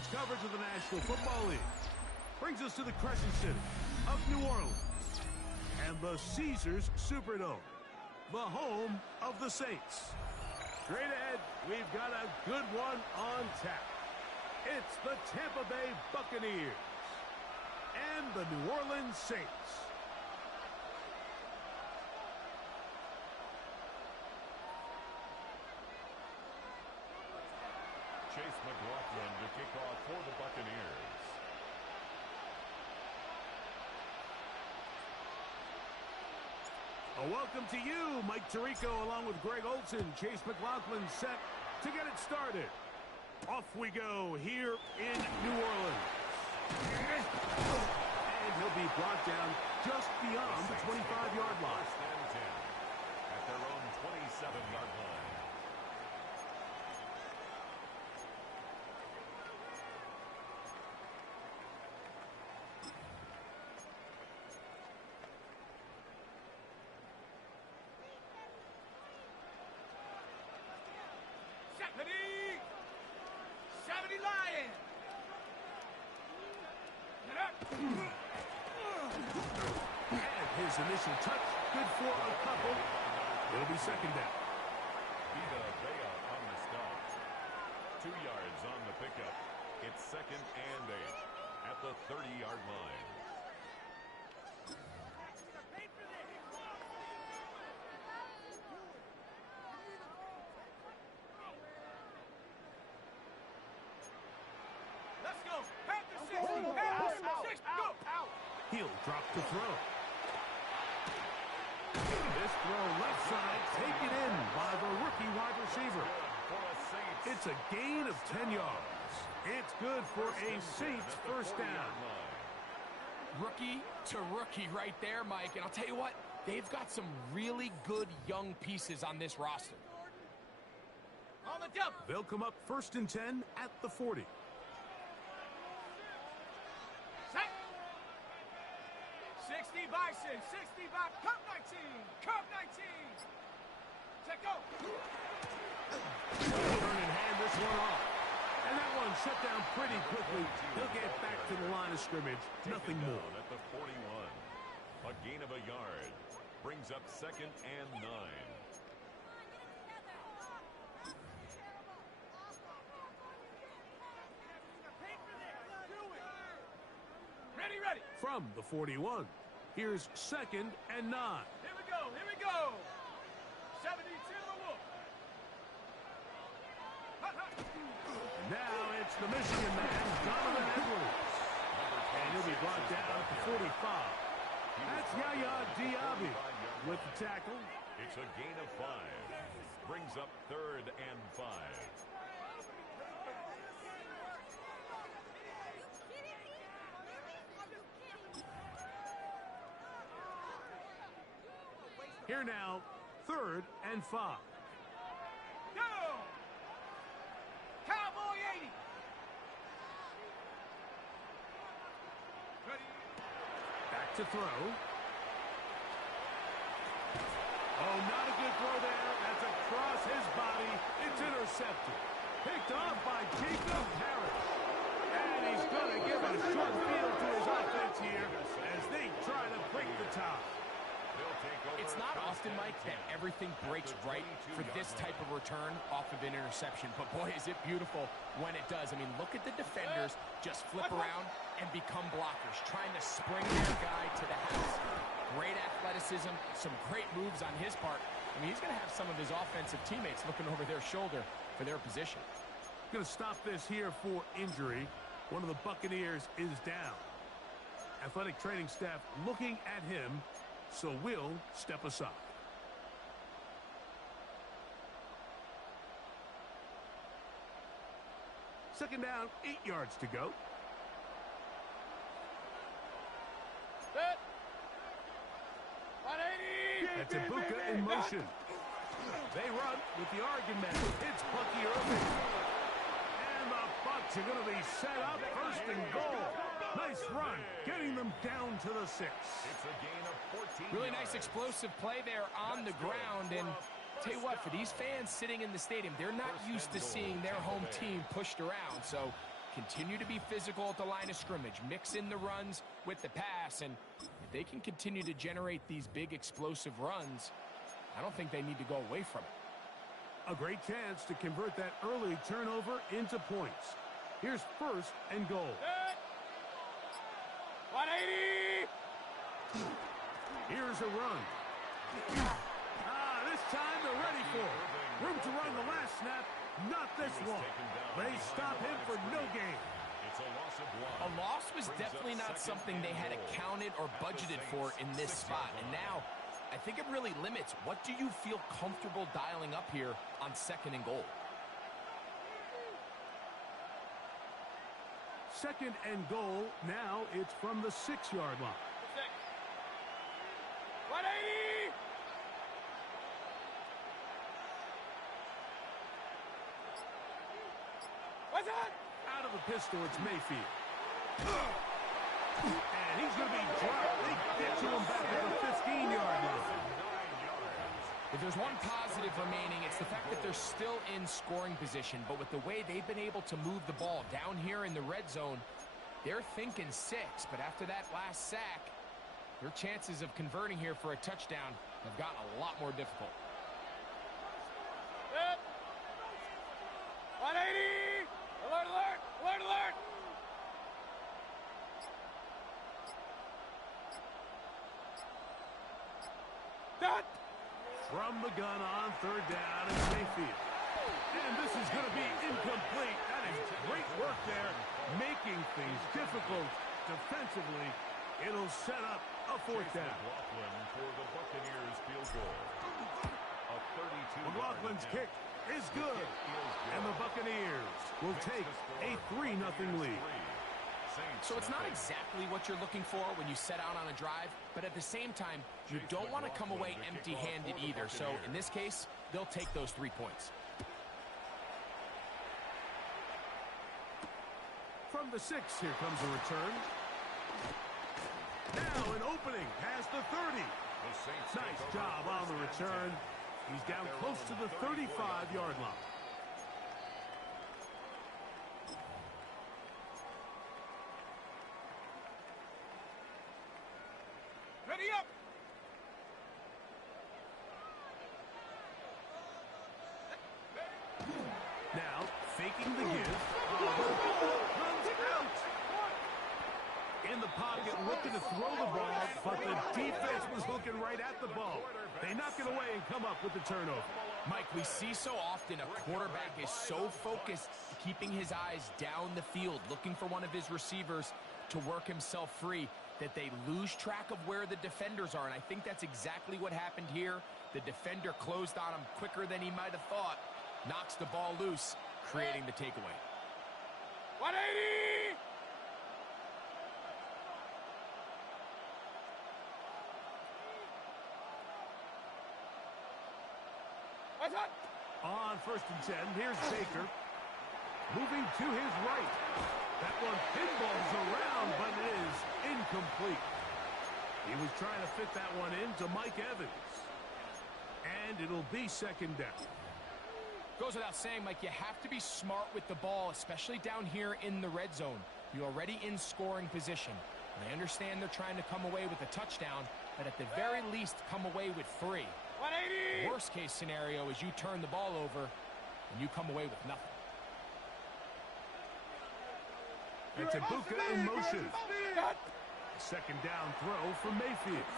sports coverage of the National Football League brings us to the Crescent City of New Orleans and the Caesars Superdome, the home of the Saints. Straight ahead, we've got a good one on tap. It's the Tampa Bay Buccaneers and the New Orleans Saints. Chase McLaughlin to kick off for the Buccaneers. A welcome to you, Mike Tirico, along with Greg Olson. Chase McLaughlin set to get it started. Off we go here in New Orleans. And he'll be brought down just beyond the 25-yard line. First and 10 at their own 27-yard line. His initial touch, good for a couple. It'll be second down. Vita Vea on the stop. 2 yards on the pickup. It's second and 8 at the 30-yard line. Let's go. At the 60. At the 60. Go. He'll drop to throw. This throw left side, taken in by the rookie wide receiver. It's a gain of 10 yards. It's good for a Saints first down. Rookie to rookie right there, Mike. And I'll tell you what, they've got some really good young pieces on this roster. On the double. They'll come up first and 10 at the 40. Set. 60 Bison, 60 by Cup 19, Cup 19. Set go. Turn and hand this one off. And that one shut down pretty quickly. He'll get back to the line of scrimmage. Nothing more. At the 41. A gain of a yard. Brings up second and 9. Ready. From the 41, here's second and 9. Here we go. 72 the Wolf. Now it's the Michigan man, Donovan Edwards. And he'll be brought down at the 45. That's Yaya Diaby with the tackle. It's a gain of 5. Brings up third and 5. Here now, third and 5. Go! Cowboy 80. Ready. Back to throw. Oh, not a good throw there. That's across his body. It's intercepted. Picked off by Jacob Harris. And he's going to give a short field to his offense here as they try to break the tie. It's not often, Mike, that everything breaks right for this type of return off of an interception. But, boy, is it beautiful when it does. I mean, look at the defenders just flip around and become blockers, trying to spring their guy to the house. Great athleticism, some great moves on his part. I mean, he's going to have some of his offensive teammates looking over their shoulder for their position. Going to stop this here for injury. One of the Buccaneers is down. Athletic training staff looking at him. So we'll step aside. Second down, 8 yards to go. Set. 180. That's Ibuka in motion. They run with the Oregon man. It's Bucky Irving. And the Bucs are going to be set up first and goal. Nice run, getting them down to the 6. It's a gain of 14 Really yards. nice explosive play there on the ground. And tell you what, for these fans sitting in the stadium, they're not used to seeing their home team pushed around. So continue to be physical at the line of scrimmage, mix in the runs with the pass, and if they can continue to generate these big explosive runs, I don't think they need to go away from it. A great chance to convert that early turnover into points. Here's 1st and goal. 180! Here's a run. This time they're ready for it. Room to run the last snap, not this one. They stop him for no gain. It's a loss of 1. A loss was definitely not something they had accounted or budgeted for in this spot. And now, I think it really limits. What do you feel comfortable dialing up here on 2nd and goal? 2nd and goal. Now it's from the 6-yard line. 180! What's that? Out of the pistol, it's Mayfield. And he's going to be dropped. They get to him back at the 15-yard line. If there's one positive remaining, it's the fact that they're still in scoring position. But with the way they've been able to move the ball down here in the red zone, they're thinking 6. But after that last sack, their chances of converting here for a touchdown have gotten a lot more difficult. 180! Alert, alert! Alert, alert! Done! From the gun on 3rd down, it's Mayfield. And this is going to be incomplete. That is great work there, making things difficult defensively. It'll set up a 4th down. McLaughlin for the Buccaneers field goal. A 32. McLaughlin's kick is good. And the Buccaneers will take a 3-0 lead. So it's not exactly what you're looking for when you set out on a drive, but at the same time, you don't want to come away empty-handed either. So in this case, they'll take those 3 points. From the 6, here comes a return. Now an opening past the 30. Nice job on the return. He's down close to the 35-yard line. Ready up! Now, faking the give. The ball comes out. In the pocket, looking to throw the ball, but the defense was looking right at the ball. They knock it away and come up with the turnover. Mike, we see so often a quarterback is so focused, keeping his eyes down the field, looking for one of his receivers to work himself free, that they lose track of where the defenders are. And I think that's exactly what happened here. The defender closed on him quicker than he might have thought, knocks the ball loose, creating the takeaway. 180! What's up? On 1st and 10, here's Baker. Moving to his right. That one pinballs around, but it is incomplete. He was trying to fit that one into Mike Evans. And it'll be 2nd down. Goes without saying, Mike, you have to be smart with the ball, especially down here in the red zone. You're already in scoring position. And I understand they're trying to come away with a touchdown, but at the very least, come away with 3. 180! Worst case scenario is you turn the ball over and you come away with nothing. It's Ibuka in motion. 2nd down throw for Mayfield.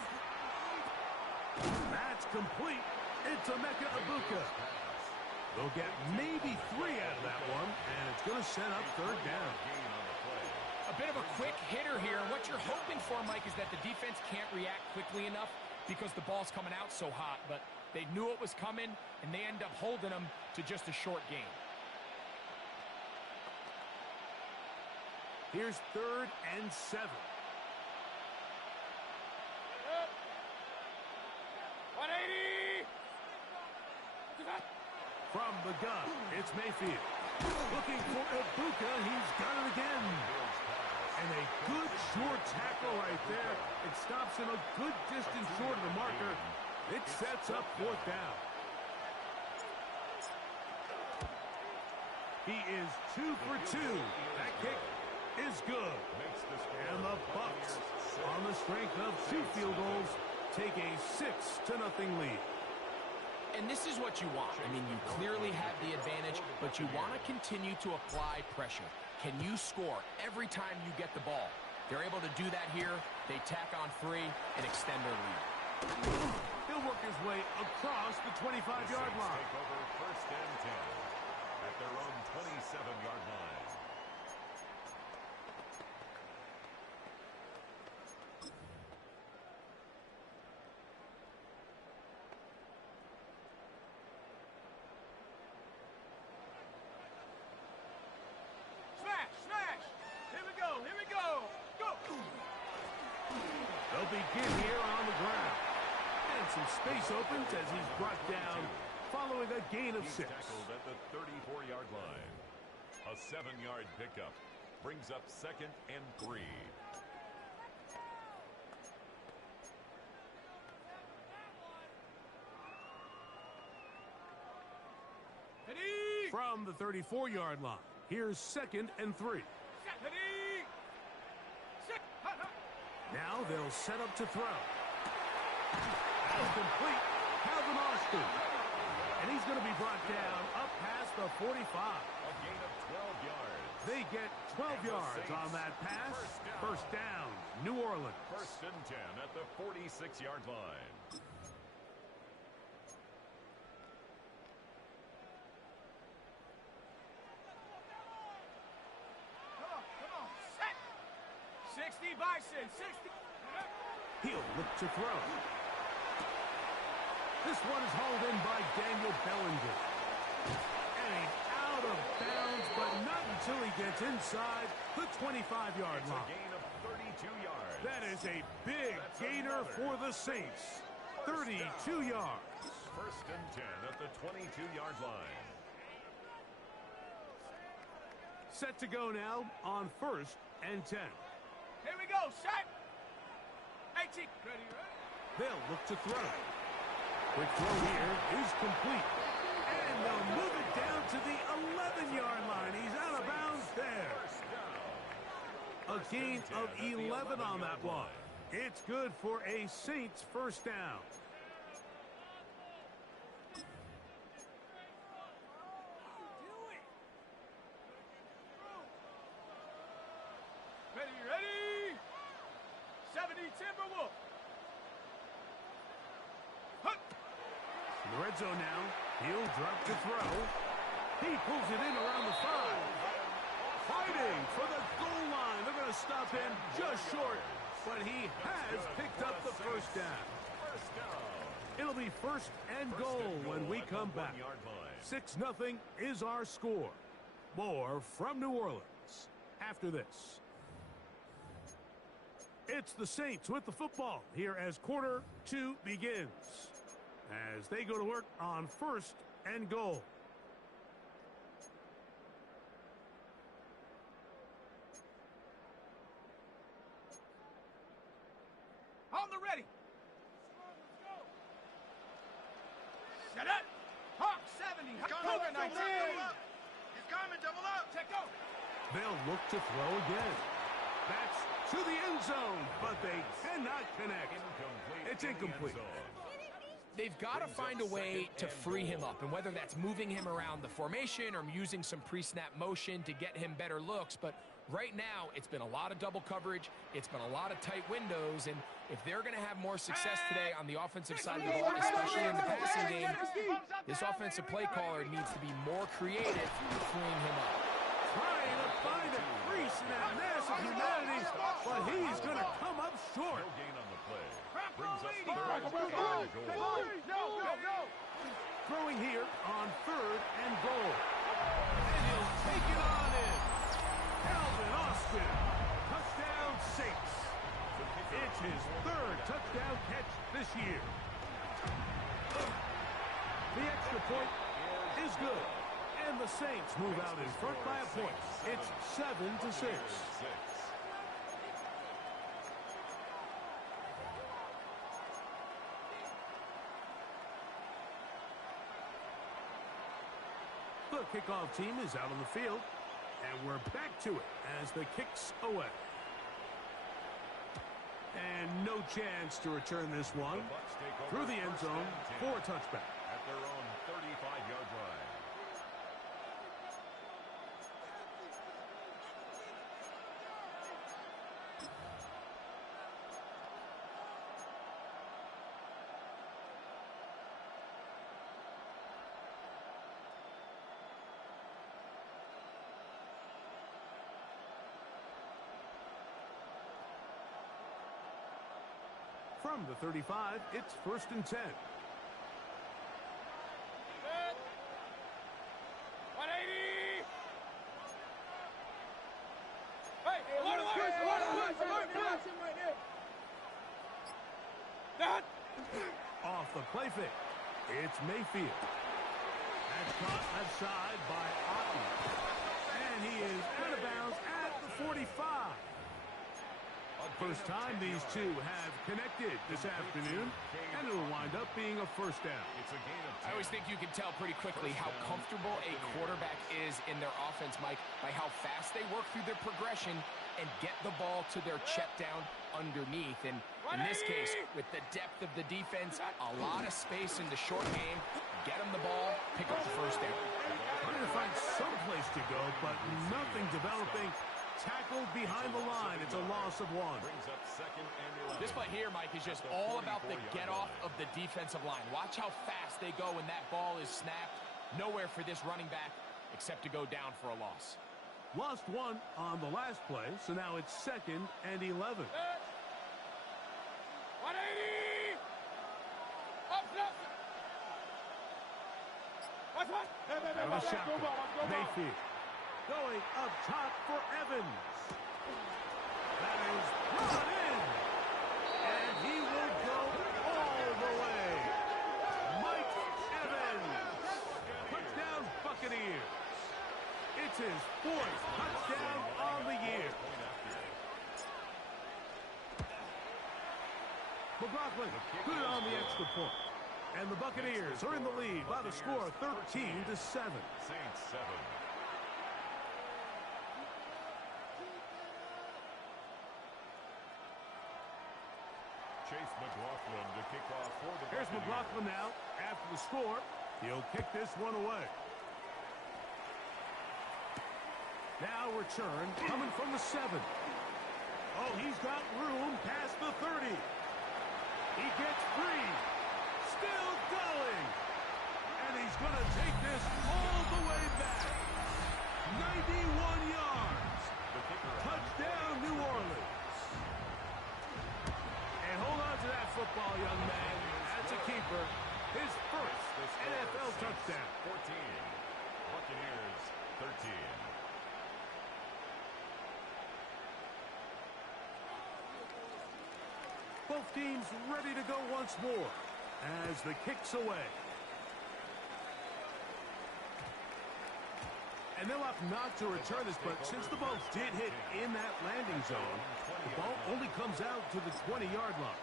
That's complete. It's Emeka Ibuka. They'll get maybe 3 out of that one, and it's going to set up 3rd down. A bit of a quick hitter here. What you're hoping for, Mike, is that the defense can't react quickly enough because the ball's coming out so hot. But they knew it was coming, and they end up holding them to just a short gain. Here's 3rd and 7. 180! From the gun, it's Mayfield. Looking for Ibuka. He's got it again. And a good short tackle right there. It stops him a good distance short of the marker. It sets up 4th down. He is 2 for 2. That kick is good. And the Bucs, on the strength of 2 field goals, take a 6-0 lead. And this is what you want. I mean, you clearly have the advantage, but you want to continue to apply pressure. Can you score every time you get the ball? They're able to do that here. They tack on 3 and extend their lead. He'll work his way across the 25-yard line. Take over 1st and 10 at their own 27-yard line. They'll begin here on the ground. And some space opens as he's brought down following a gain of 6. He's tackled at the 34-yard line. A 7-yard pickup brings up 2nd and 3. From the 34-yard line, here's 2nd and 3. Now they'll set up to throw. That's complete. Calvin Austin. And he's going to be brought down up past the 45. A gain of 12 yards. They get 12 yards on that pass. First down, New Orleans. 1st and 10 at the 46-yard line. Bison, 60. He'll look to throw. This one is hauled in by Daniel Bellinger. And he's out of bounds, but not until he gets inside the 25-yard line. A gain of 32 yards. That is a big gainer for the Saints. 32 yards. 1st and 10 at the 22-yard line. Set to go now on 1st and 10. Here we go, set. 18. Ready, ready. They'll look to throw. Quick throw here is complete. And they'll move it down to the 11-yard line. He's out of bounds there. A gain of 11 on that one. It's good for a Saints first down. Ready, ready. 70 Timberwolf. In the red zone now. He'll drop to throw. He pulls it in around the 5. Fighting for the goal line. They're going to stop him just short. But he has picked up the first down. It'll be 1st and goal when we come back. 6-0 is our score. More from New Orleans after this. It's the Saints with the football here as quarter 2 begins. As they go to work on 1st and goal. On the ready. Set up. Hawk 70. Cover 19. He's coming, double up. Check out. They'll look to throw again. That's to the end zone, but they cannot connect. It's incomplete. They've got to find a way to free him up, and whether that's moving him around the formation or using some pre-snap motion to get him better looks, but right now it's been a lot of double coverage, it's been a lot of tight windows, and if they're going to have more success today on the offensive side of the ball, especially in the passing game, this offensive play caller needs to be more creative in freeing him up. Trying to find a crease in that mass of humanity, but he's going to come up short. No gain on the play. Brings up 3rd and goal. Throwing here on 3rd and goal. And he'll take it on in. Calvin Austin. Touchdown Saints. It's his 3rd touchdown catch this year. The extra point is good. And the Saints move out in front by a point. It's 7-6. The The kickoff team is out on the field. And we're back to it as the kick's away. And no chance to return this one through the end zone for a touchback. At their own 35-yard line. From the 35, it's 1st and 10. 180! Off the play fake. It's Mayfield. That's caught left side by Otten. And he is out of bounds at the 45. First time these two have connected this afternoon, and it'll wind up being a first down. I always think you can tell pretty quickly how comfortable a quarterback is in their offense, Mike, by how fast they work through their progression and get the ball to their check down underneath. And in this case, with the depth of the defense, a lot of space in the short game, get them the ball, pick up the first down. Trying to find some place to go, but nothing developing. Tackled behind the line. It's a loss of 1. This play here, Mike, is just all about the get-off of the defensive line. Watch how fast they go when that ball is snapped. Nowhere for this running back except to go down for a loss. Lost 1 on the last play, so now it's 2nd and 11. 180! Up, Out of a shotgun. Mayfield going up top for Evans. That is brought in. And he will go all the way. Mike Evans. Touchdown Buccaneers. It's his 4th touchdown on the year. McLaughlin good on the extra point. And the Buccaneers are in the lead by the score of 13-7. Saints 7. Chase McLaughlin to kick off for the Here's McLaughlin now after the score. He'll kick this one away. Now return coming from the 7. Oh, he's got room past the 30. He gets free. Still going. And he's going to take this all the way back. 91 yards. Touchdown, New Orleans. And hold on to that football, young man. That's a keeper. His first NFL touchdown. 14. Buccaneers 13. Both teams ready to go once more as the kick's away. And they'll opt not to return this, but since the ball did hit in that landing zone, the ball only comes out to the 20-yard line.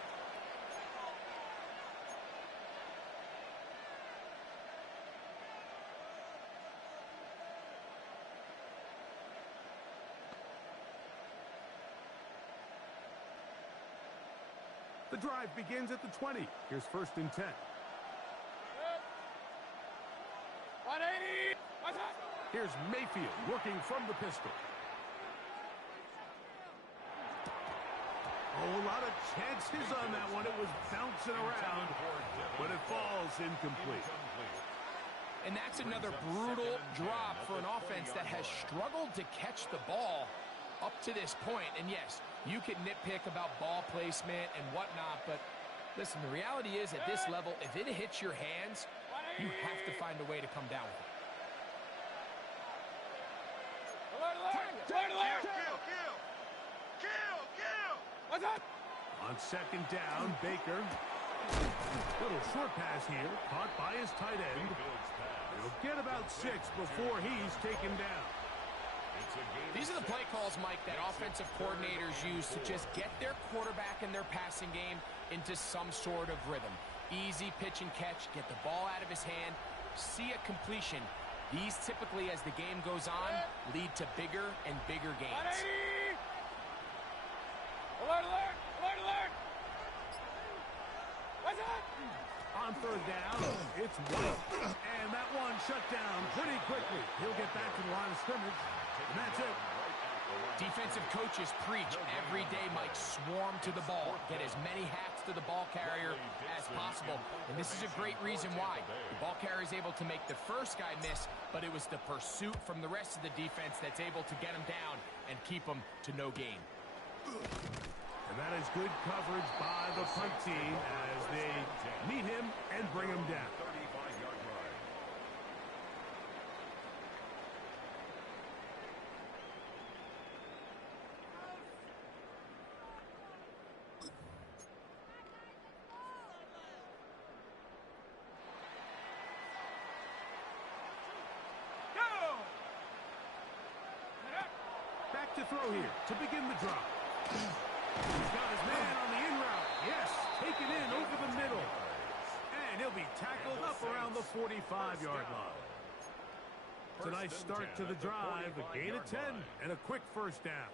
The drive begins at the 20. Here's 1st and 10. 180! Here's Mayfield working from the pistol. Oh, a lot of chances on that one. It was bouncing around, but it falls incomplete. And that's another brutal drop for an offense that has struggled to catch the ball up to this point. And yes, you can nitpick about ball placement and whatnot, but listen, the reality is at this level, if it hits your hands, you have to find a way to come down with it. What's up? On 2nd down, Baker. Little short pass here, caught by his tight end. He'll get about 6 before he's taken down. These are the play calls, Mike, that offensive coordinators use to just get their quarterback and their passing game into some sort of rhythm. Easy pitch and catch, get the ball out of his hand, see a completion, These typically, as the game goes on, lead to bigger and bigger gains. Alert, alert! Alert, alert! What's up? On third down, it's White. And that one shut down pretty quickly. He'll get back to the line of scrimmage. And that's it. Defensive coaches preach every day, Mike, swarm to the ball. Get as many hats to the ball carrier as possible. And this is a great reason why. The ball carrier is able to make the first guy miss, but it was the pursuit from the rest of the defense that's able to get him down and keep him to no gain. And that is good coverage by the punt team as they meet him and bring him down. 35-yard line. Back to throw here to begin the drop. He's got his man on the in route. Yes, taken in over the middle. And he'll be tackled up around the 45-yard line. It's a nice start to the drive, a gain of 10, and a quick first down.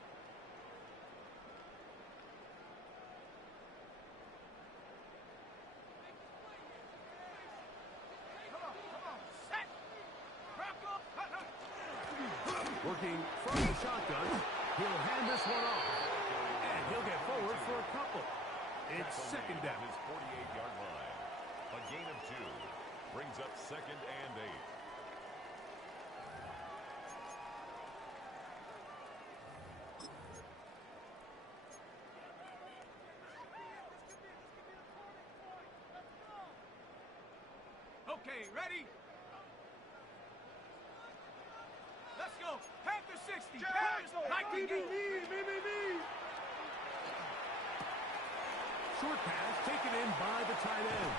Working from the shotgun, he'll hand this one off. And he'll get forward for a couple. It's second down. His 48-yard line. A gain of 2 brings up second and 8. Okay, ready? Let's go. Panther 60. Panthers like the game. Short pass taken in by the tight end.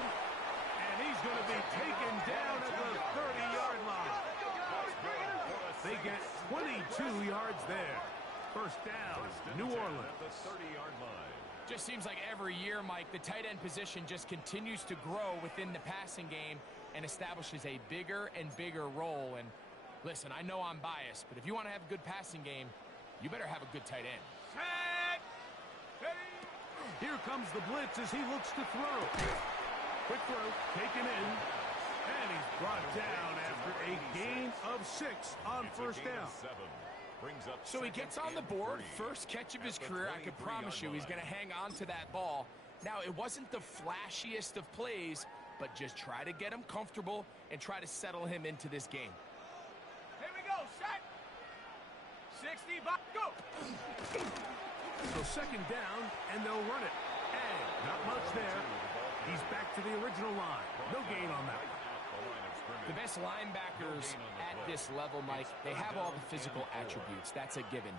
And he's going to be taken down at the 30-yard line. They get 22 yards there. First down, New Orleans. At the 30-yard line. Just seems like every year, Mike, the tight end position just continues to grow within the passing game and establishes a bigger and bigger role. And listen, I know I'm biased, but if you want to have a good passing game, you better have a good tight end. Set. Ready. Here comes the blitz as he looks to throw. Quick throw, taken in. And he's brought down after a gain of 6 on first down. So he gets on the board, first catch of his career. I could promise you he's going to hang on to that ball. Now, it wasn't the flashiest of plays, but just try to get him comfortable and try to settle him into this game. Here we go. Set. 60, go. So second down, and they'll run it. And not much there. He's back to the original line. No gain on that one. The best linebackers at this level, Mike, they have all the physical attributes. That's a given.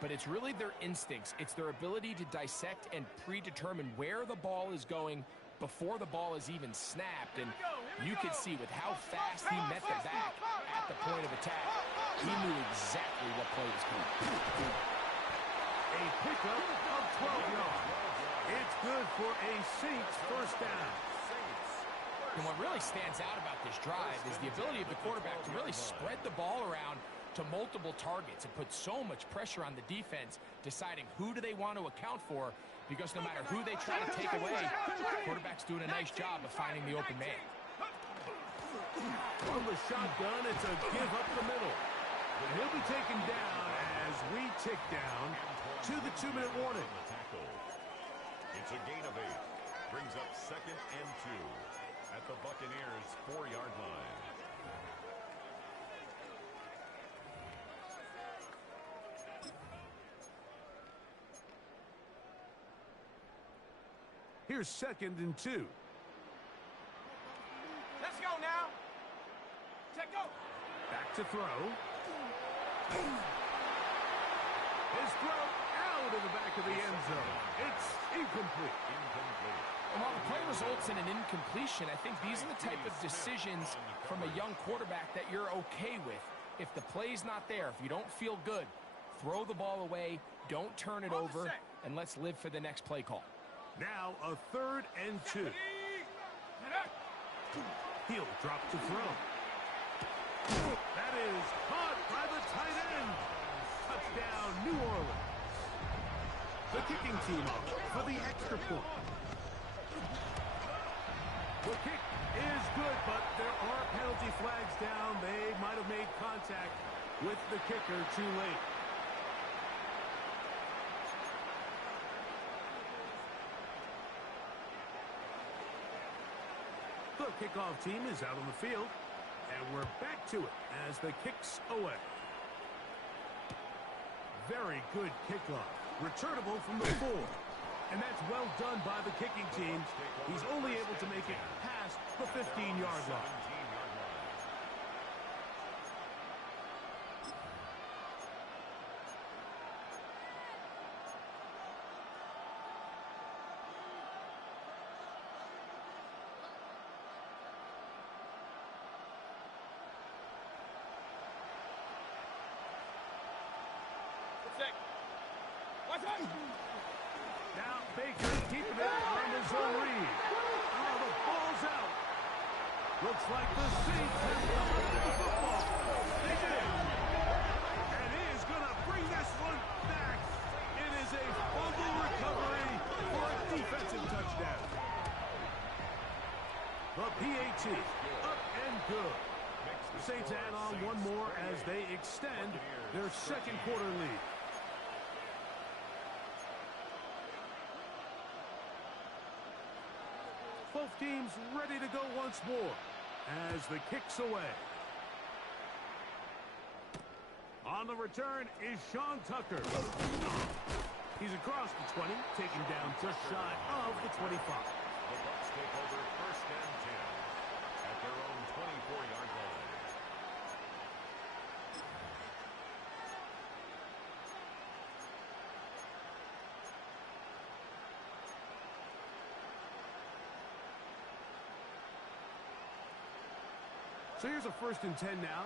But it's really their instincts. It's their ability to dissect and predetermine where the ball is going before the ball is even snapped. And you could see with how fast he met the back at the point of attack, he knew exactly what play was coming. A pickup of 12 yards. It's good for a Saints first down. And what really stands out about this drive is the ability of the quarterback to really spread the ball around to multiple targets and put so much pressure on the defense, deciding who do they want to account for, because no matter who they try to take away, the quarterback's doing a nice job of finding the open man. From the shotgun, it's a give up the middle. And he'll be taken down as we tick down to the 2-minute warning. It's a gain of 8. Brings up second and 2 at the Buccaneers' 4-yard line. Here's second and 2. Let's go now. Check go. Back to throw. His throw out of the back of the end zone. It's incomplete. And while the play results in an incompletion, I think these are the type of decisions from a young quarterback that you're okay with. If the play's not there, if you don't feel good, throw the ball away, don't turn it over, and let's live for the next play call. Now a 3rd and 2. He'll drop to throw. That is caught by the tight end. Touchdown, New Orleans. The kicking team up for the extra point. The kick is good, but there are penalty flags down. They might have made contact with the kicker too late. The kickoff team is out on the field, and we're back to it as the kick's away. Very good kickoff. Returnable from the 4. And that's well done by the kicking team. He's only able to make it past the 15-yard line. Now Baker keeping it on his own read. Oh, the ball's out. Looks like the Saints have come up with the football. They did. And he is going to bring this one back. It is a fumble recovery for a defensive touchdown. The PAT up and good. The Saints add on one more as they extend their second quarter lead. Both teams ready to go once more as the kick's away. On the return is Sean Tucker. He's across the 20, taken down just shy of the 25. The Bucs take over first and 10 at their own 24-yard line. So here's a first and 10 now.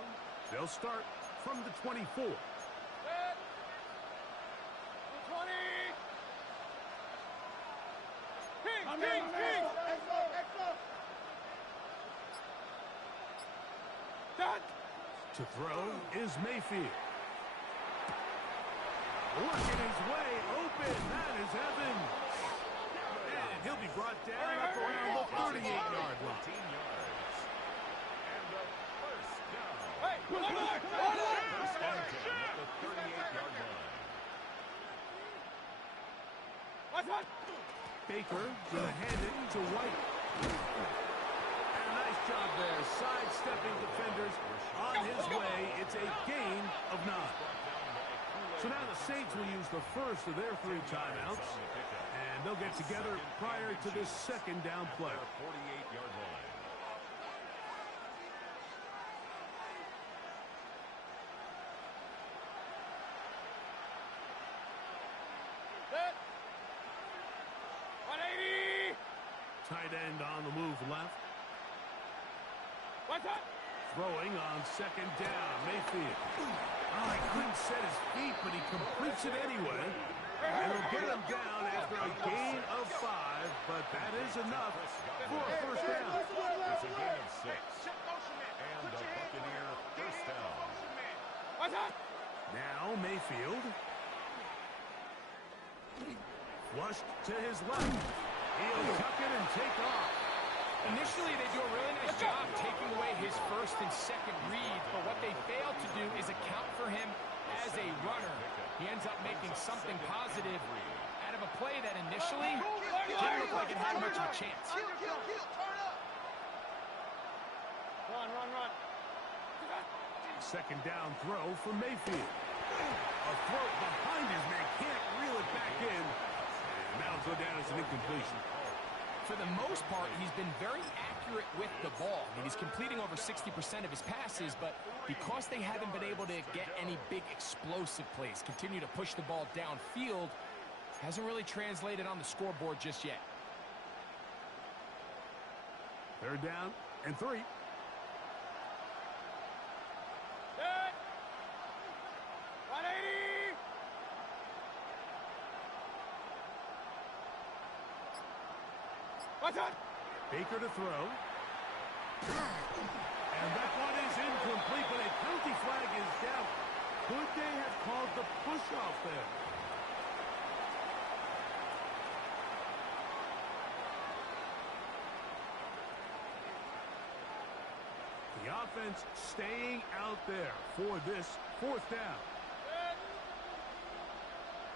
They'll start from the 24. Set. 20. King. Done. To throw is Mayfield. Working his way open. That is Evans. And he'll be brought down up around the 38-yard line. 15 yards. And a first down. Hey, First and 10 at the 38-yard line. Baker gonna hand it to White. And a nice job there, sidestepping defenders on his way. It's a gain of 9. So now the Saints will use the first of their 3 timeouts, and they'll get together prior to this second down play. 48-yard line. Set. 180. Tight end on the move left. What's up? Throwing on second down, Mayfield. Oh, he couldn't set his feet, but he completes it anyway. And it'll get him down after a gain of 5, but that is enough for a first down. It's a gain of 6. And the Buccaneer first down. What's up? Now Mayfield. Flushed to his left. He'll tuck it and take off. Initially, they do a really nice job taking away his first and second read, but what they fail to do is account for him as a runner. He ends up making something positive out of a play that initially didn't look like it had much of a chance. Turn up. Run. Second down throw for Mayfield. A throw behind his man, can't reel it back in. And that'll go down as an incompletion. For the most part, he's been very accurate with the ball. I mean, he's completing over 60% of his passes, but because they haven't been able to get any big explosive plays, continue to push the ball downfield, hasn't really translated on the scoreboard just yet. Third down and 3. Set. 180. What's up? Baker to throw. And that one is incomplete, but a penalty flag is down. Could they have called the push-off there? The offense staying out there for this fourth down.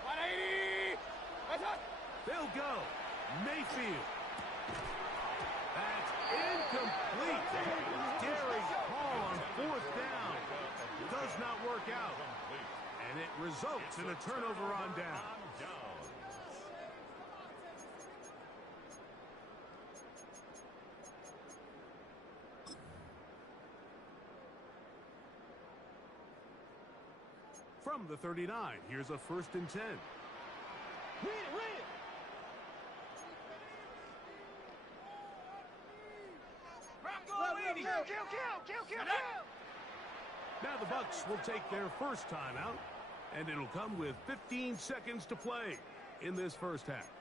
180! They'll go. Mayfield. That's incomplete. Daring call on fourth down. Does not work out. And it results in a turnover on down. From the 39, here's a 1st and 10. Read it! Kill! Now the Bucs will take their first timeout, and it'll come with 15 seconds to play in this first half.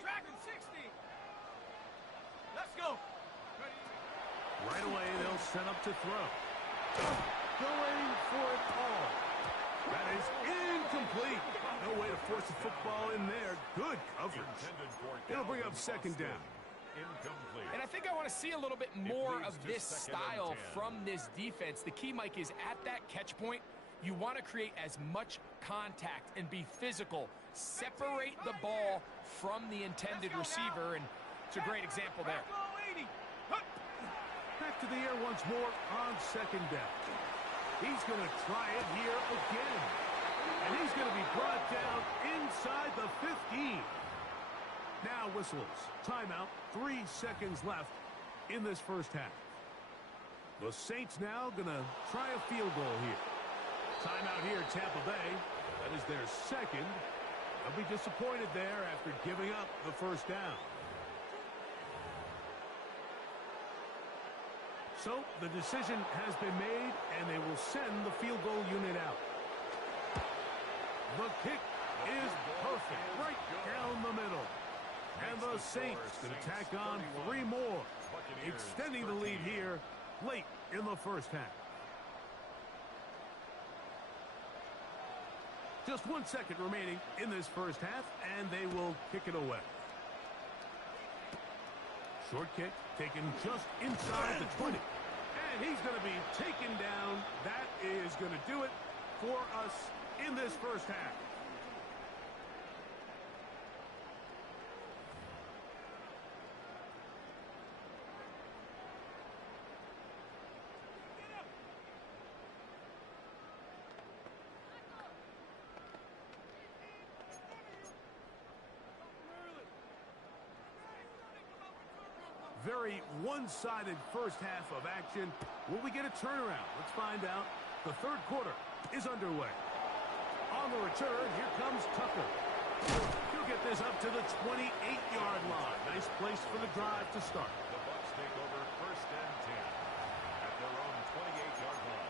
Dragon 60! Let's go! Right away, they'll set up to throw. Going for it all. That is incomplete. No way to force the football in there. Good coverage. It'll bring up 2nd down. Incomplete. And I think I want to see a little bit more of this style from this defense. The key, Mike, is at that catch point, you want to create as much contact and be physical. Separate the ball from the intended receiver, and it's a great example there. Back to the air once more on 2nd down. He's going to try it here again. And he's going to be brought down inside the 15. Now whistles. Timeout. 3 seconds left in this first half. The Saints now going to try a field goal here. Timeout here, Tampa Bay. That is their 2nd. They'll be disappointed there after giving up the first down. So the decision has been made, and they will send the field goal unit out. The kick is perfect, right down the middle. And the Saints going to tack on 3 more, extending the lead here late in the first half. Just 1 second remaining in this first half, and they will kick it away. Short kick taken just inside the 20. And he's going to be taken down. That is going to do it for us in this first half. Very one-sided first half of action. Will we get a turnaround? Let's find out. The 3rd quarter is underway. On the return, here comes Tucker. He'll get this up to the 28-yard line. Nice place for the drive to start. The Bucs take over 1st and 10 at their own 28-yard line.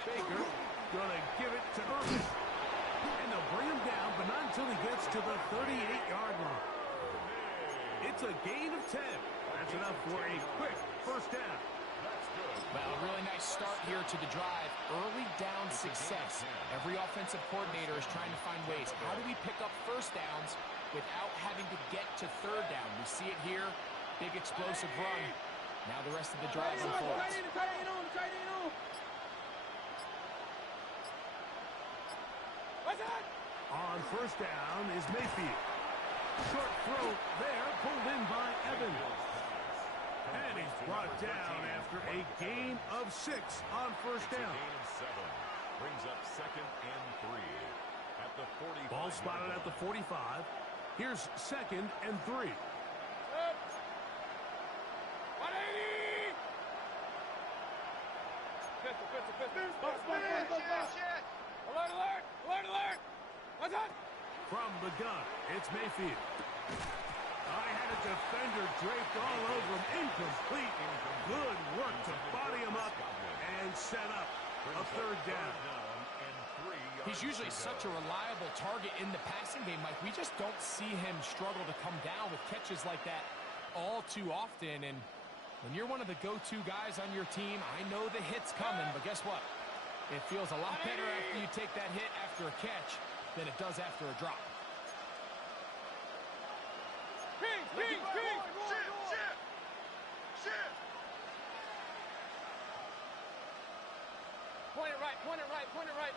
Baker gonna give it to Irvin. And they'll bring him down, but not until he gets to the 38-yard line. It's a gain of 10. That's enough for a quick first down. Well, a really nice start here to the drive. Early down success. Every offensive coordinator is trying to find ways. How do we pick up first downs without having to get to 3rd down? We see it here. Big explosive run. Now the rest of the drive unfolds. On first down is Mayfield. Short throw there, pulled in by Evans. And he's brought down after a gain of 6 on first down. Gain of 7. Brings up 2nd and 3 at the 45. Ball spotted at the 45. Here's 2nd and 3. 180! Alert, alert! Alert, alert! What's that? From the gun, it's Mayfield. I had a defender draped all over him. Incomplete. Good work to body him up and set up a 3rd down. He's usually such a reliable target in the passing game, Mike. We just don't see him struggle to come down with catches like that all too often. And when you're one of the go-to guys on your team, I know the hit's coming, but guess what? It feels a lot better after you take that hit after a catch than it does after a drop. Shift! Point it right, point it right, point it right.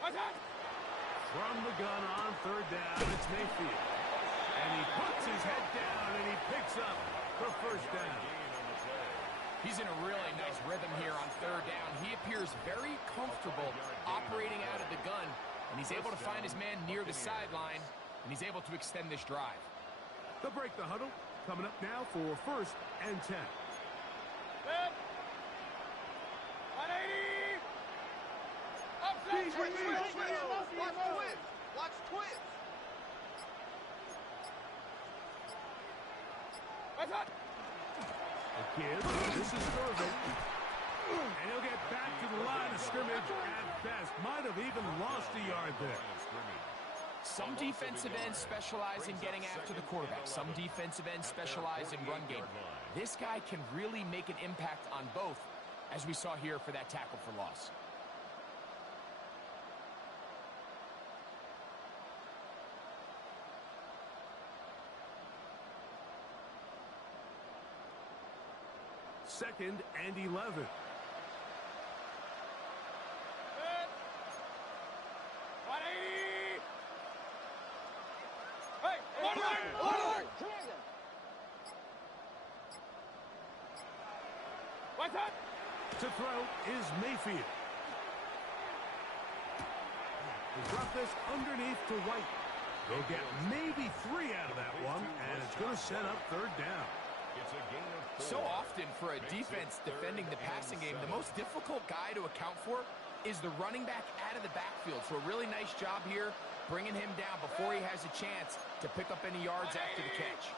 What's that? From the gun on 3rd down, it's Mayfield. And he puts his head down and he picks up the 1st down. He's in a really nice rhythm here on 3rd down. He appears very comfortable operating out of the gun, and he's able to find his man near the sideline, and he's able to extend this drive. They'll break the huddle. Coming up now for 1st and 10. 180! Upside, twist! Watch twist! Watch twist! What's that? Again, this is Thurman. And he'll get back to the line of scrimmage at best. Might have even lost a yard there. Some defensive ends specialize in getting after the quarterback. Some defensive ends specialize in run game. This guy can really make an impact on both, as we saw here for that tackle for loss. Second and 11. To throw is Mayfield. He'll drop this underneath to White. They'll get maybe 3 out of that one, and it's going to set up 3rd down. It's a gain of 4. So often for a defense defending the passing game, the most difficult guy to account for is the running back out of the backfield. So a really nice job here bringing him down before he has a chance to pick up any yards after the catch.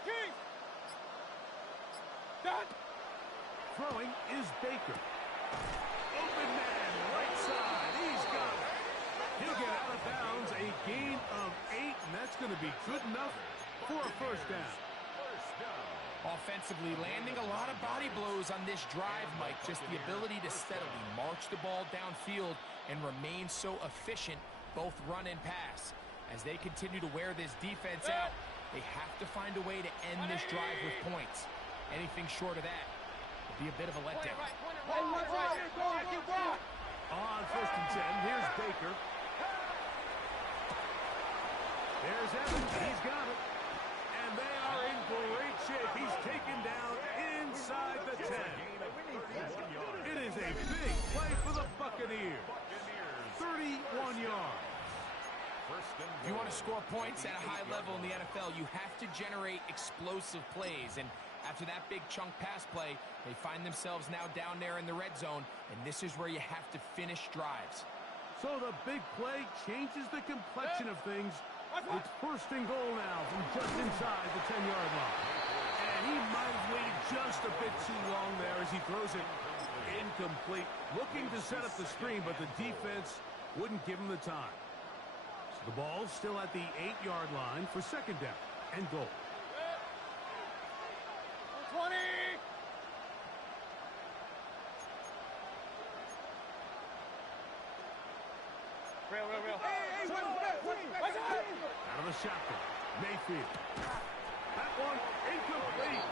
Kings! Done! Throwing is Baker. Open man, right side. He's got it. He'll get out of bounds. A gain of 8, and that's going to be good enough for a 1st down. Offensively, landing a lot of body blows on this drive, Mike. Just the ability to steadily march the ball downfield and remain so efficient, both run and pass. As they continue to wear this defense out, they have to find a way to end this drive with points. Anything short of that would be a bit of a letdown. On 1st and 10, here's Baker. There's Evans. He's got it. And they are in great shape. He's taken down inside the 10. It is a big play for the Buccaneers. 31 yards. If you want to score points at a high level in the NFL, you have to generate explosive plays. And after that big chunk pass play, they find themselves now down there in the red zone, and this is where you have to finish drives. So the big play changes the complexion of things. It's 1st and goal now from just inside the 10-yard line. And he might have waited just a bit too long there as he throws it incomplete. Looking to set up the screen, but the defense wouldn't give him the time. The ball's still at the 8-yard line for 2nd down and goal. 20! Real. Out of the shotgun, Mayfield. That one incomplete.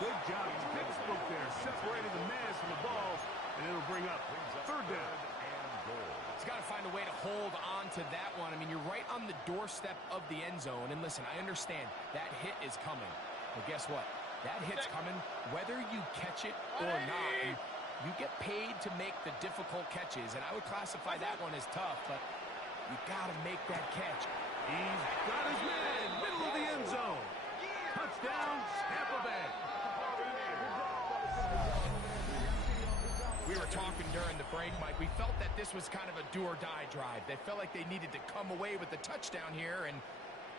Good job. Pittsburgh there separated the man from the ball And it'll bring up third down. And goal. He's got to find a way to hold on to that one. I mean, you're right on the doorstep of the end zone. And listen, I understand that hit is coming. But guess what? That hit's coming whether you catch it or not. And you get paid to make the difficult catches. And I would classify that one as tough, but you got to make that catch. He's got his man, middle of the end zone. Touchdown, Tampa Bay. We were talking during the break, Mike. We felt that this was kind of a do-or-die drive. They felt like they needed to come away with the touchdown here, and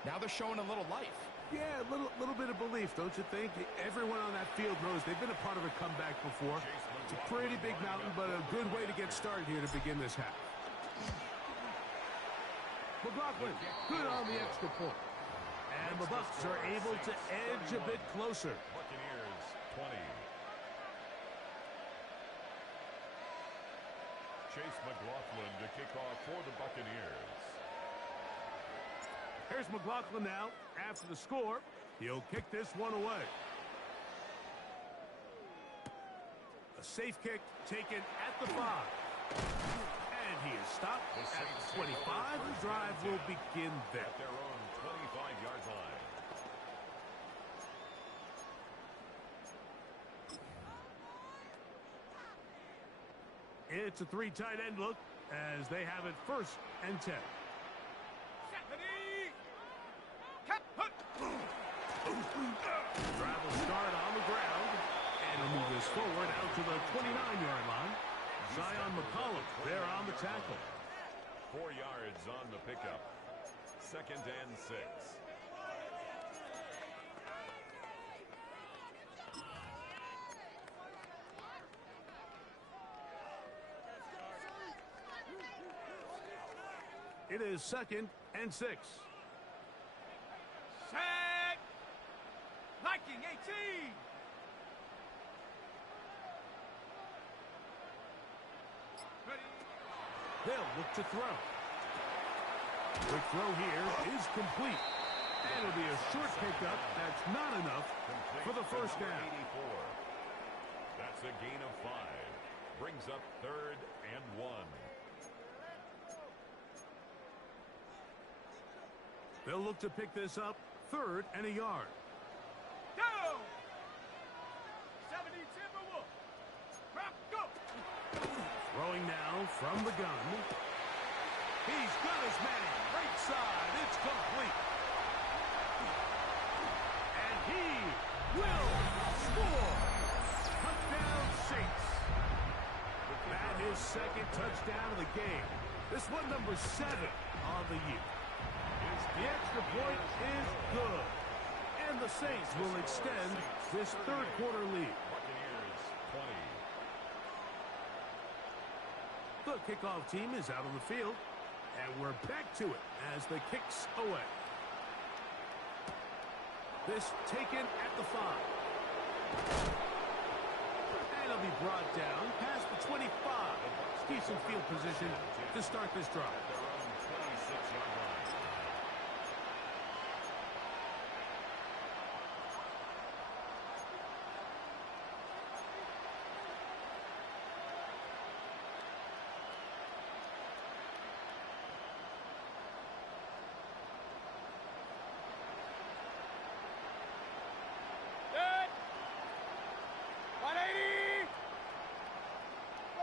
now they're showing a little life. Yeah, a little bit of belief, don't you think? Everyone on that field knows they've been a part of a comeback before. It's a pretty big mountain, but a good way to get started here to begin this half. McLaughlin, good on the extra point. And the Bucs are able to edge a bit closer. Buccaneers 20. Chase McLaughlin to kick off for the Buccaneers. Here's McLaughlin now. After the score, he'll kick this one away. A safe kick taken at the 5. And he is stopped at the 25. The drive will begin there. At their own 25-yard line. It's a 3 tight end look as they have it 1st and 10. Drive will start on the ground and he'll move this forward out to the 29-yard line. Zion McCollum there on the tackle. 4 yards on the pickup. 2nd and 6. It is 2nd and 6. Set. Liking 18. Ready. They'll look to throw. Quick throw here is complete. And it'll be a short pickup. That's not enough for the first down. 84. That's a gain of 5. Brings up 3rd and 1. They'll look to pick this up 3rd and a yard. Go. 70 Timberwolves. Prop, go. Throwing now from the gun. He's got his man. Right side. It's complete. And he will score. Touchdown Saints. That is 2nd touchdown of the game. This one number 7 on the year. The extra point is good. And the Saints will extend this 3rd quarter lead. Buccaneers 20. The kickoff team is out on the field. And we're back to it as the kicks away. This taken at the 5. And it'll be brought down past the 25. Decent field position to start this drive. Their own 26-yard line.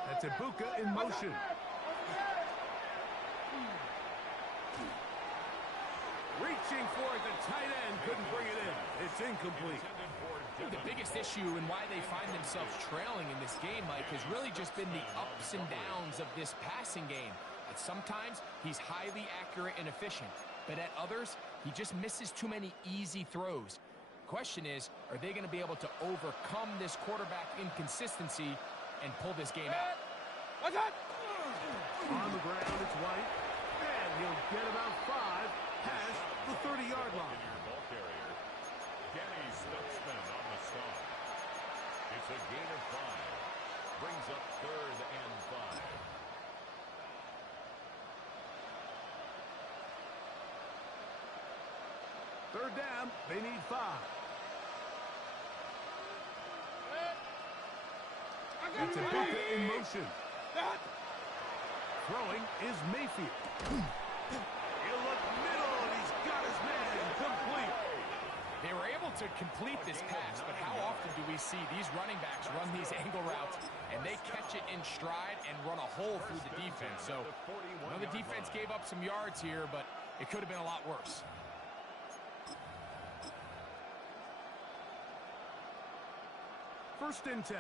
That's Ibuka in motion. Reaching for it, the tight end couldn't bring it in. It's incomplete. I think the biggest issue and why they find themselves trailing in this game, Mike, has really just been the ups and downs of this passing game. At sometimes, he's highly accurate and efficient, but at others, he just misses too many easy throws. Question is, are they going to be able to overcome this quarterback inconsistency and pull this game out? On the ground, it's White, and he'll get about 5 past the 30-yard line. Ball carrier. Kenny Stutzman on the stop. It's a gain of 5. Brings up 3rd and 5. 3rd down, they need 5. That's Ibuka in motion. Throwing is Mayfield. He'll look middle, and he's got his man complete. They were able to complete this pass, but how often do we see these running backs run these angle routes, and they catch it in stride and run a hole through the defense? So, I know the defense gave up some yards here, but it could have been a lot worse. First and 10.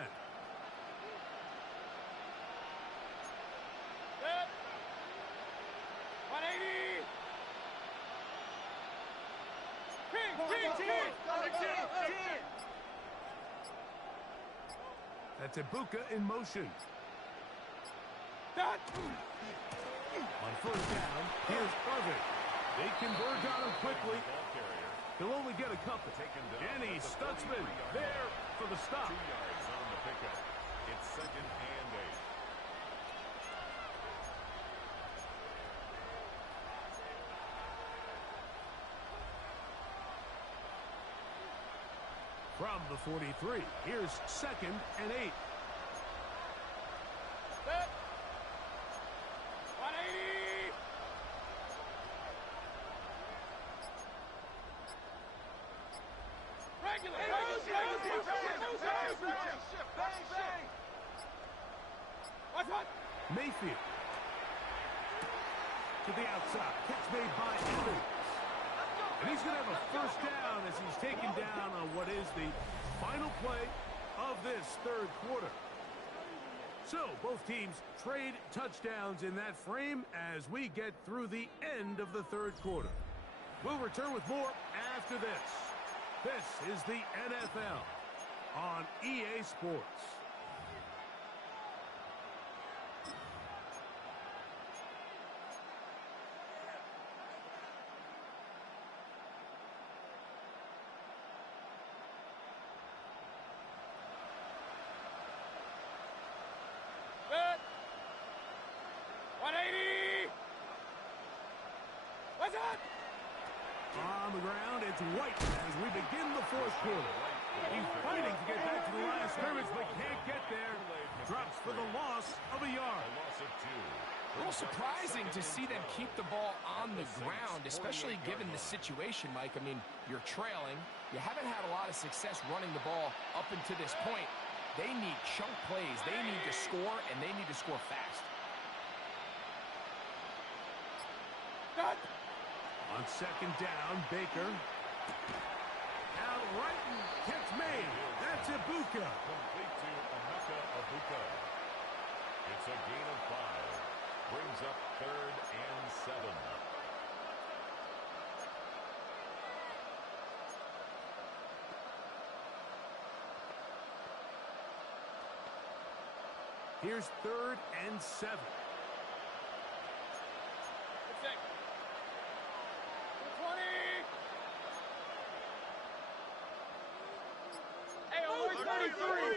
Set. 180. That's Ibuka in motion. On first down, here's Irvin. They converge on him quickly. He'll only get a couple. Jenny Stutzman there for the stop. 2 yards on the pickup. It's second and 8. From the 43, here's second and 8. Set. 180. Regular. Mayfield. To the outside. Catch made by Evans. And he's going to have a first down as he's taken down on what is the final play of this third quarter. So, both teams trade touchdowns in that frame as we get through the end of the third quarter. We'll return with more after this. This is the NFL on EA Sports. Set. 180. What's that? On the ground, it's White as we begin the fourth quarter. He's fighting to get back to the line of scrimmage, but can't get there. Drops for the loss of a yard. A loss of 2. A little surprising to see them keep the ball on the ground, especially given the situation, Mike. I mean, you're trailing. You haven't had a lot of success running the ball up until this point. They need chunk plays. They need to score, and they need to score fast. Cut. On second down, Baker. Out right and catch made. That's Ibuka. Complete to Emeka Ibuka. It's a gain of 5. Brings up third and 7. Here's third and 7. Check. 20. Hey, alert 33.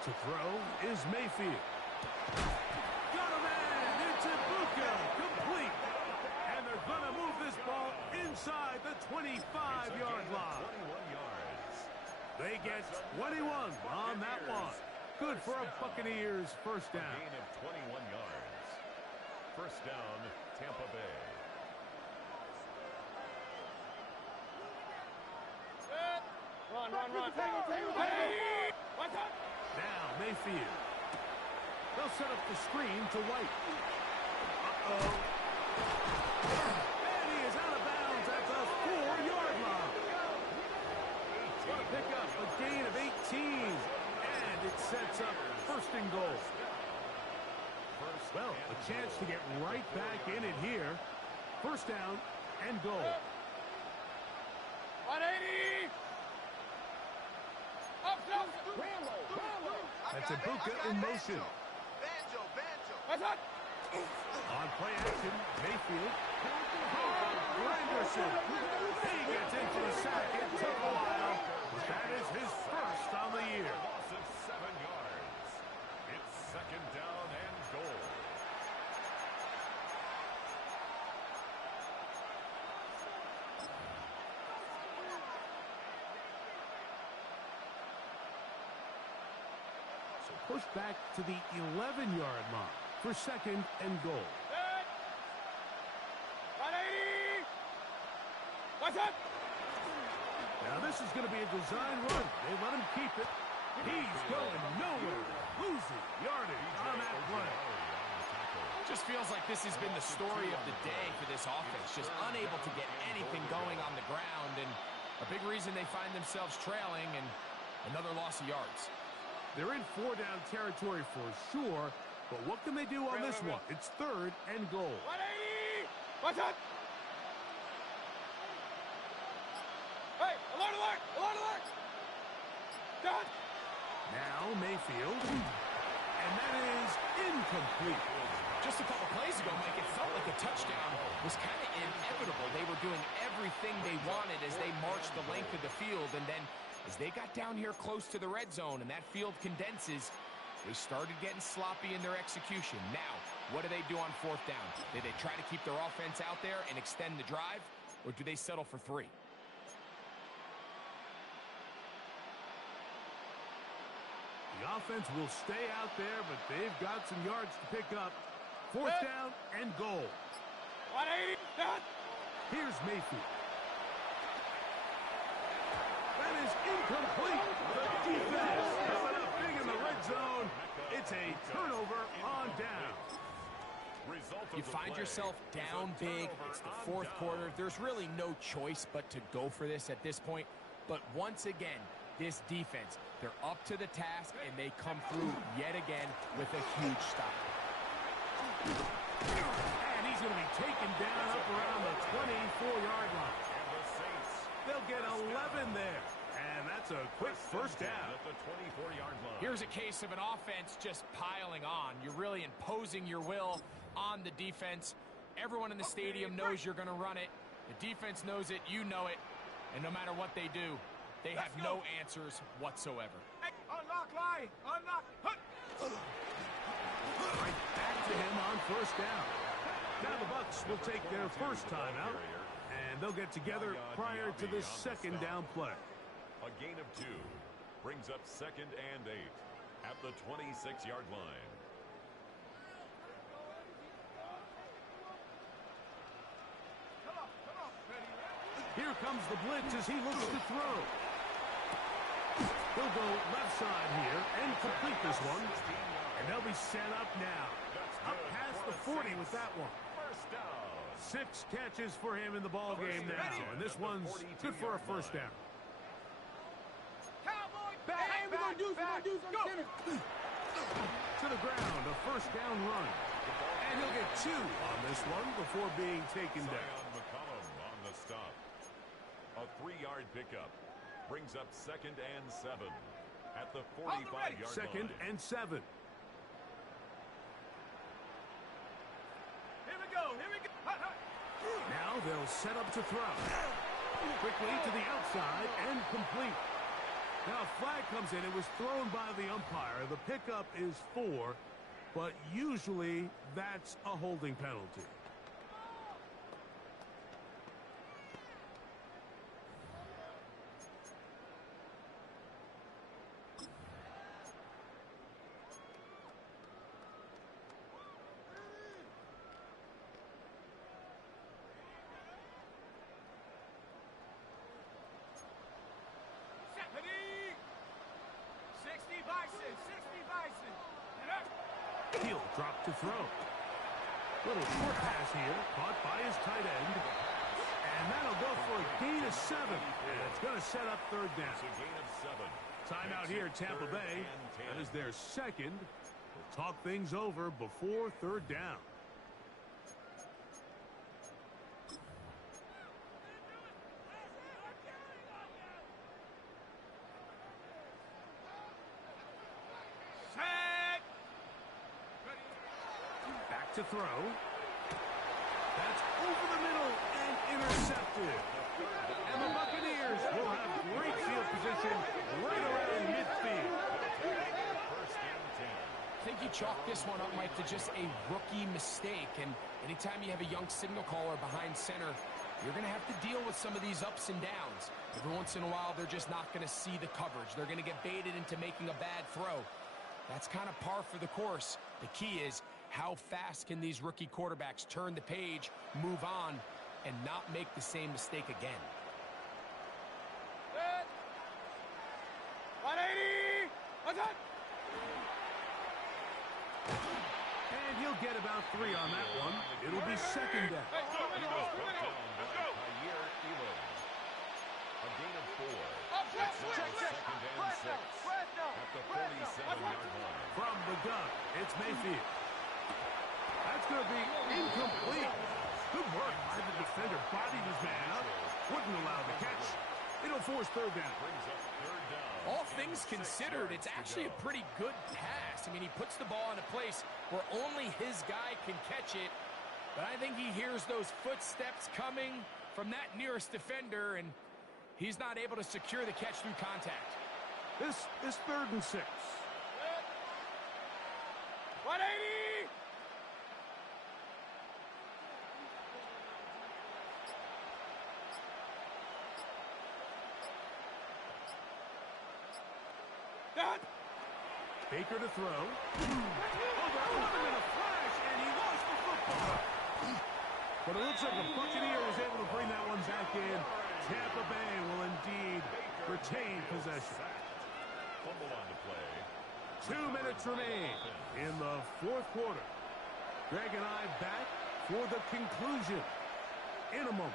To throw is Mayfield. Got a man. It's Ibuka. Complete. And they're going to move this ball inside the 25-yard line. 21 yards. They get 21 on that one. Good for a Buccaneers first down. Gain of 21 yards. First down, Tampa Bay. Set. Run. Hey. What's up? Now Mayfield. They'll set up the screen to White. Uh-oh. And he is out of bounds at the 4-yard line. What a pickup, a gain of 18. And it sets up first and goal. Well, a chance to get right back in it here. First down and goal. 180. Up. That's Ibuka in motion. Banjo. What's up? On play action, Mayfield. Granderson. He gets into the sack. It took a while, but that is his first on the year. Loss of 7 yards. It's second down and goal. push back to the 11-yard line for second and goal. Set. 180. What's up? Now this is going to be a design run. They let him keep it. He's going nowhere. Losing yardage on that play. Just feels like this has been the story of the day for this offense. Just unable to get anything going on the ground, and a big reason they find themselves trailing and another loss of yards. They're in 4-down territory for sure, but what can they do on this one? It's third and goal. 180. What's up? Hey, alert, alert, alert, alert. Done. Now Mayfield, and that is incomplete. Just a couple plays ago, Mike, it felt like a touchdown was kind of inevitable. They were doing everything they wanted as they marched the length of the field, and then as they got down here close to the red zone and that field condenses, they started getting sloppy in their execution. Now, what do they do on fourth down? Do they try to keep their offense out there and extend the drive, or do they settle for 3? The offense will stay out there, but they've got some yards to pick up. Fourth down and goal. 180. Done. Here's Mayfield. That is incomplete. The defense coming up big in the red zone. It's a turnover on down. You find yourself down big. It's the fourth quarter. There's really no choice but to go for this at this point. But once again, this defense, they're up to the task, and they come through yet again with a huge stop. And he's going to be taken down up around the 24-yard line. They'll get 11 there. And that's a quick first down. At the 24-yard line. Here's a case of an offense just piling on. You're really imposing your will on the defense. Everyone in the stadium knows you're going to run it. The defense knows it. You know it. And no matter what they do, they have no answers whatsoever. Hey, unlock line. Unlock. Right back to him on first down. Now the Bucs will take their first time out, and they'll get together prior to the second down play. A gain of 2 brings up second and 8 at the 26-yard line. Here comes the blitz as he looks to throw. He'll go left side here and complete this one. And they'll be set up now. Up past the 40 with that one. First down. 6 catches for him in the ball game now. And this one's good for a first down. Cowboy. Hey, we're going to do some center. To the ground, a first down run. And he'll get 2 on this one before being taken down. McCollum on the stop. A 3-yard pickup brings up second and 7 at the 45-yard line. Second and 7. Here we go. Now they'll set up to throw. Quickly to the outside and complete. Now a flag comes in. It was thrown by the umpire. The pickup is 4, but usually that's a holding penalty. He'll drop to throw. Little short pass here, caught by his tight end. And that'll go for a gain of 7. And it's going to set up third down. It's a gain of 7. Timeout here at Tampa Bay. That is their second. We'll talk things over before third down. To throw. That's over the middle and intercepted. And the Buccaneers will have great field position right around midfield. I think you chalk this one up, Mike, to just a rookie mistake. And anytime you have a young signal caller behind center, you're going to have to deal with some of these ups and downs. Every once in a while, they're just not going to see the coverage. They're going to get baited into making a bad throw. That's kind of par for the course. The key is how fast can these rookie quarterbacks turn the page, move on, and not make the same mistake again. 180! What's that? And he'll get about 3 on that one. It'll be second down. Let's go. A gain of 4. It's now second and 6 at the 47-yard line. From the gun, it's Mayfield. That's going to be incomplete. Good work by the defender. Bodied his man up. Wouldn't allow the catch. It'll force third down. Brings up third down. All things considered, it's actually a pretty good pass. I mean, he puts the ball in a place where only his guy can catch it. But I think he hears those footsteps coming from that nearest defender, and he's not able to secure the catch through contact. This is 3rd and 6. 180! Done! Baker to throw. Oh, they're coming in a flash, and he lost the football. But it looks like the Buccaneer was able to bring that one back in. Tampa Bay will indeed retain possession. Fumble on the play. 2 minutes remain in the 4th quarter. Greg and I back for the conclusion in a moment.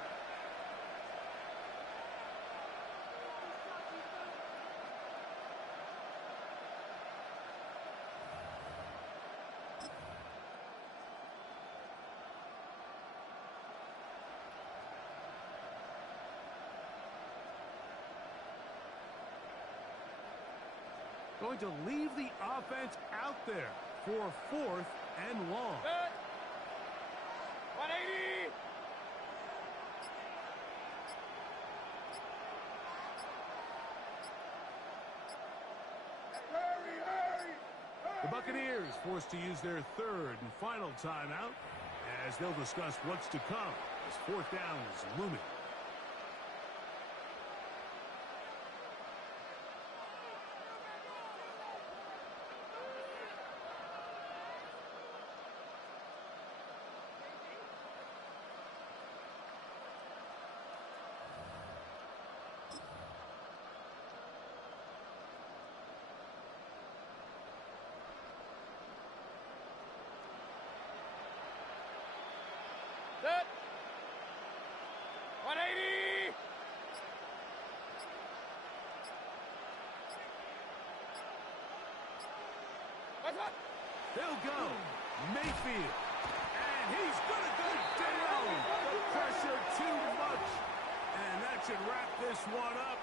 Going to leave the offense out there for 4th and long. 180! The Buccaneers forced to use their 3rd and final timeout as they'll discuss what's to come as 4th down is looming. Set! 180! What's up? They'll go. Mayfield. And he's going to go down. The pressure too much. And that should wrap this one up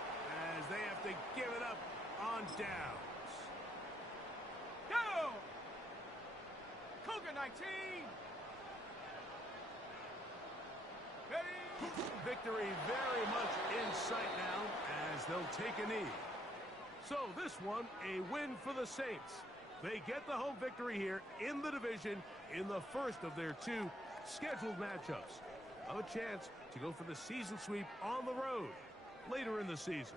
as they have to give it up on downs. Go! Cougar 19! Victory very much in sight now as they'll take a knee. So this one, a win for the Saints. They get the home victory here in the division in the first of their 2 scheduled matchups. Have a chance to go for the season sweep on the road later in the season.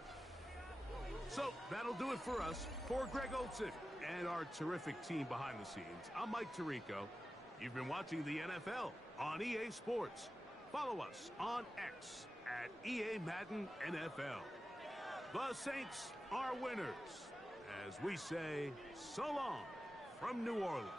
So that'll do it for us. For Greg Olsen and our terrific team behind the scenes, I'm Mike Tirico. You've been watching the NFL on EA Sports. Follow us on X at EA Madden NFL. The Saints are winners as we say so long from New Orleans.